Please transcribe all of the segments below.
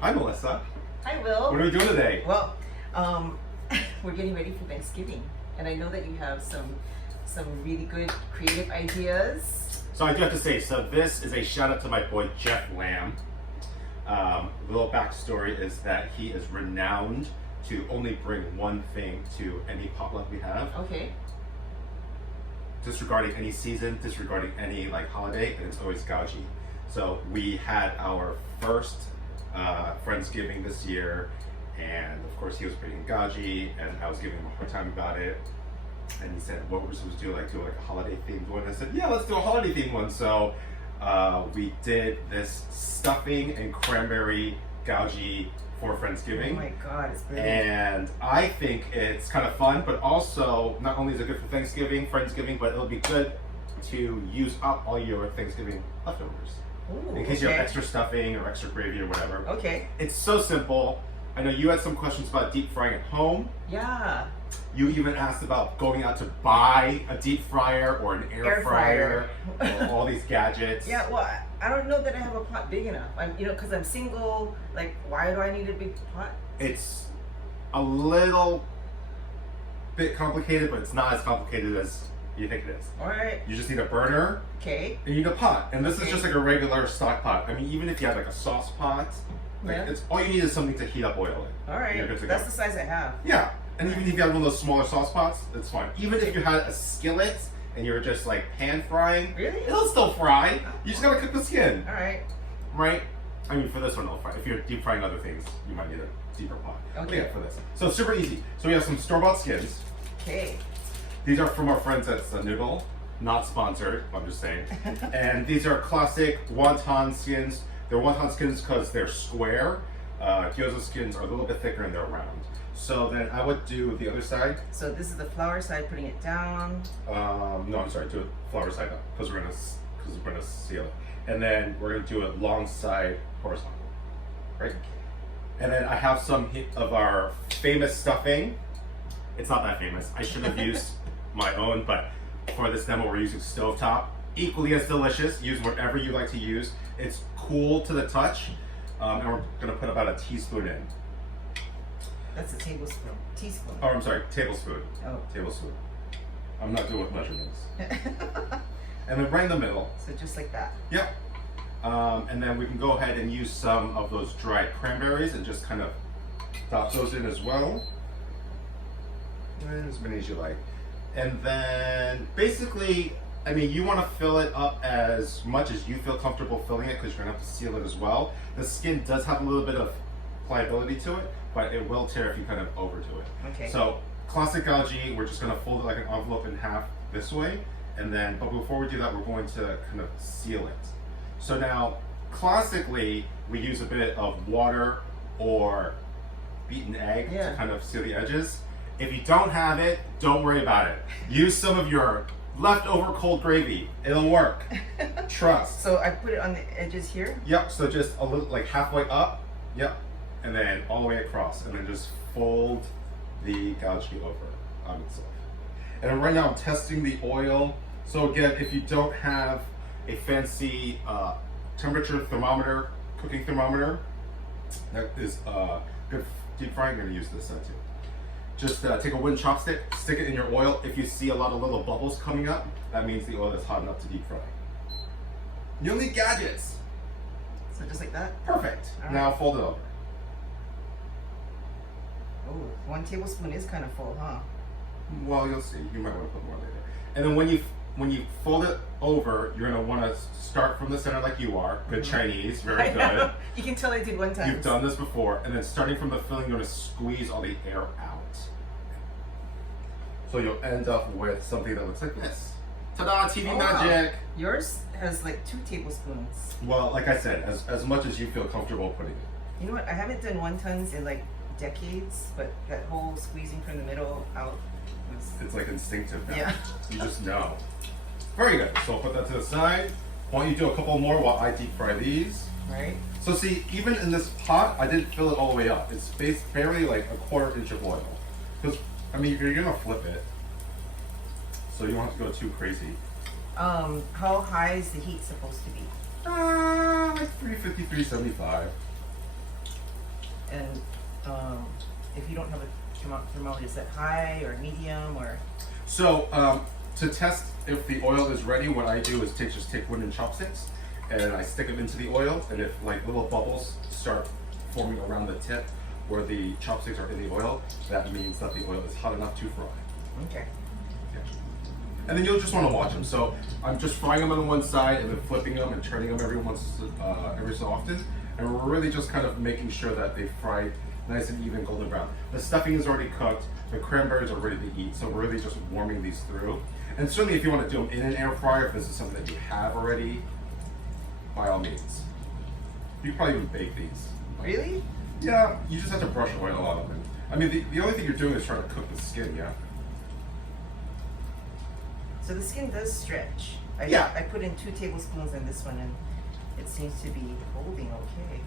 Hi, Melissa. Hi, Will. What are we doing today? Well, we're getting ready for Thanksgiving, and I know that you have some really good creative ideas. So I do have to say, so this is a shout out to my boy Jeff Lamb. Little backstory is that he is renowned to only bring one thing to any potluck we have. Okay. Disregarding any season, disregarding any like holiday, and it's always gaji. So we had our first Friendsgiving this year, and of course he was bringing gaji, and I was giving him a hard time about it. And he said, "What we're supposed to do, like a holiday themed one?" I said, "Yeah, let's do a holiday themed one." So we did this stuffing and cranberry gaji for Friendsgiving. Oh my God, it's brilliant. And I think it's kind of fun, but also not only is it good for Thanksgiving, Friendsgiving, but it'll be good to use up all your Thanksgiving leftovers. Ooh, in case you have okay. extra stuffing or extra gravy or whatever. Okay. It's so simple. I know you had some questions about deep frying at home. Yeah. You even asked about going out to buy a deep fryer or an air fryer, or all these gadgets. Yeah. Well, I don't know that I have a pot big enough. Because I'm single. Like, why do I need a big pot? It's a little bit complicated, but it's not as complicated as you think it is. All right. You just need a burner. Okay. And you need a pot. And this is Okay. just like a regular stock pot. I mean, even if you have like a sauce pot, like Yeah. it's all you need is something to heat up oil in. All right. You're good to That's go. the size I have. Yeah. And even if you have one of those smaller sauce pots, it's fine. Even if you had a skillet and you were just like pan frying, Really? it'll still fry. You just gotta cook the skin, All right. right? I mean, for this one, it'll fry. If you're deep frying other things, you might need a deeper pot. But Okay. yeah, for this. So it's super easy. So we have some store-bought skins. Okay. These are from our friends at Noodle. Not sponsored, I'm just saying. And these are classic wonton skins. They're wonton skins because they're square. Gyoza skins are a little bit thicker and they're round. So then I would do the other side. So this is the flour side, putting it down. No, I'm sorry, do it flour side up because we're gonna seal it. And then we're gonna do it long side horizontal, right? And then I have some of our famous stuffing. It's not that famous. I should have used my own, but for this demo we're using stovetop. Equally as delicious. Use whatever you like to use. It's cool to the touch, and we're gonna put about a teaspoon in. That's a tablespoon. Teaspoon. Oh, I'm sorry, tablespoon. Oh. Tablespoon. I'm not good with measurements. And then right in the middle. So just like that. Yep. And then we can go ahead and use some of those dried cranberries and just kind of dot those in as well. And as many as you like. And then basically, I mean, you want to fill it up as much as you feel comfortable filling it because you're going to have to seal it as well. The skin does have a little bit of pliability to it, but it will tear if you kind of overdo it. Okay. So classic gaji, we're just going to fold it like an envelope in half this way. And then, but before we do that, we're going to kind of seal it. So now, classically, we use a bit of water or beaten egg to kind of seal the edges. If you don't have it, don't worry about it. Use some of your leftover cold gravy. It'll work. Trust. So I put it on the edges here. Yep, so just a little, like halfway up. Yep. And then all the way across. And then just fold the gaji over on itself. And then right now I'm testing the oil. So again, if you don't have a fancy temperature thermometer, cooking thermometer, that is good deep frying, I'm gonna use this side too. Just take a wooden chopstick, stick it in your oil. If you see a lot of little bubbles coming up, that means the oil is hot enough to deep fry. You'll need gadgets. So just like that. Perfect. All right. Now fold it over. Oh, 1 tablespoon is kind of full, huh? Well, you'll see. You might want to put more later. And then when you fold it over, you're gonna want to start from the center like you are. Good Chinese, very good. You can tell I did one time. You've done this before, and then starting from the filling, you're gonna squeeze all the air out. So you'll end up with something that looks like this. Ta-da! TV magic. Yours has like 2 tablespoons. Well, like I said, as much as you feel comfortable putting it. You know what? I haven't done wontons in like decades, but that whole squeezing from the middle out was. It's like instinctive now. Yeah. You just know. Very good. So I'll put that to the side. Why don't you do a couple more while I deep fry these? Right. So see, even in this pot, I didn't fill it all the way up. It's barely like a 1/4 inch of oil. Because, I mean, you're gonna flip it. So you don't have to go too crazy. How high is the heat supposed to be? Like 350, 375. And if you don't have a thermometer, is that high or medium or? So to test if the oil is ready, what I do is just take wooden chopsticks and I stick them into the oil, and if like little bubbles start forming around the tip where the chopsticks are in the oil, that means that the oil is hot enough to fry. Okay. Yeah. And then you'll just want to watch them. So I'm just frying them on one side and then flipping them and turning them every so often, and we're really just kind of making sure that they fry nice and even golden brown. The stuffing is already cooked. The cranberries are ready to eat, so we're really just warming these through. And certainly if you want to do them in an air fryer, if this is something that you have already, by all means. You can probably even bake these. Really? Yeah, you just have to brush oil on them. I mean, the only thing you're doing is trying to cook the skin, yeah? So the skin does stretch. Yeah. I put in 2 tablespoons in this one, and it seems to be holding okay.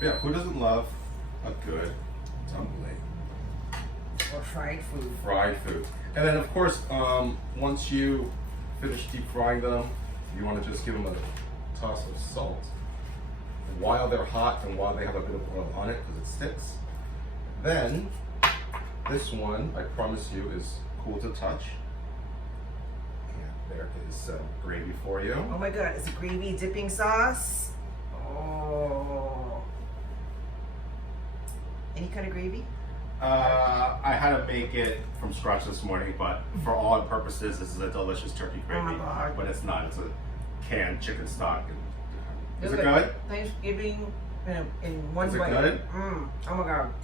Yeah, who doesn't love a good dumpling? Or fried food. Fried food. And then of course, once you finish deep frying them, you want to just give them a toss of salt while they're hot and while they have a bit of oil on it because it sticks. Then, this one, I promise you, is cool to touch. And there is some gravy for you. Oh my god, it's a gravy dipping sauce. Oh. Any kind of gravy? I had to make it from scratch this morning, but for all purposes, this is a delicious turkey gravy. Oh my God. But it's not. It's a canned chicken stock. Is it Look good? at Thanksgiving in one Is it bite. good? Oh my god.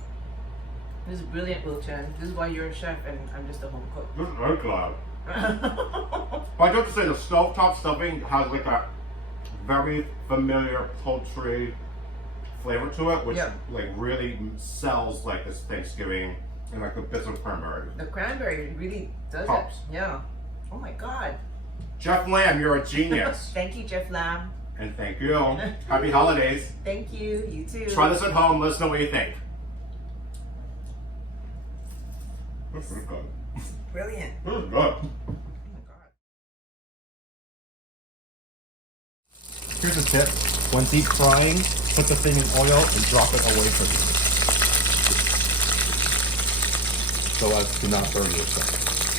This is brilliant, Will Chen. This is why you're a chef and I'm just a home cook. This is very good. But I do have to say the stovetop stuffing has like a very familiar poultry flavor to it, which Yeah. like really sells like this Thanksgiving and like the bits of cranberry. The cranberry really does Pops. it. Yeah. Oh my god. Jeff Lamb, you're a genius. Thank you, Jeff Lamb. And thank you. Happy holidays. Thank you. You too. Try this at home. Let us know what you think. This is good. Brilliant. This is good. Oh my god. Here's a tip. When deep frying, put the thing in oil and drop it away from you, so as to not burn yourself.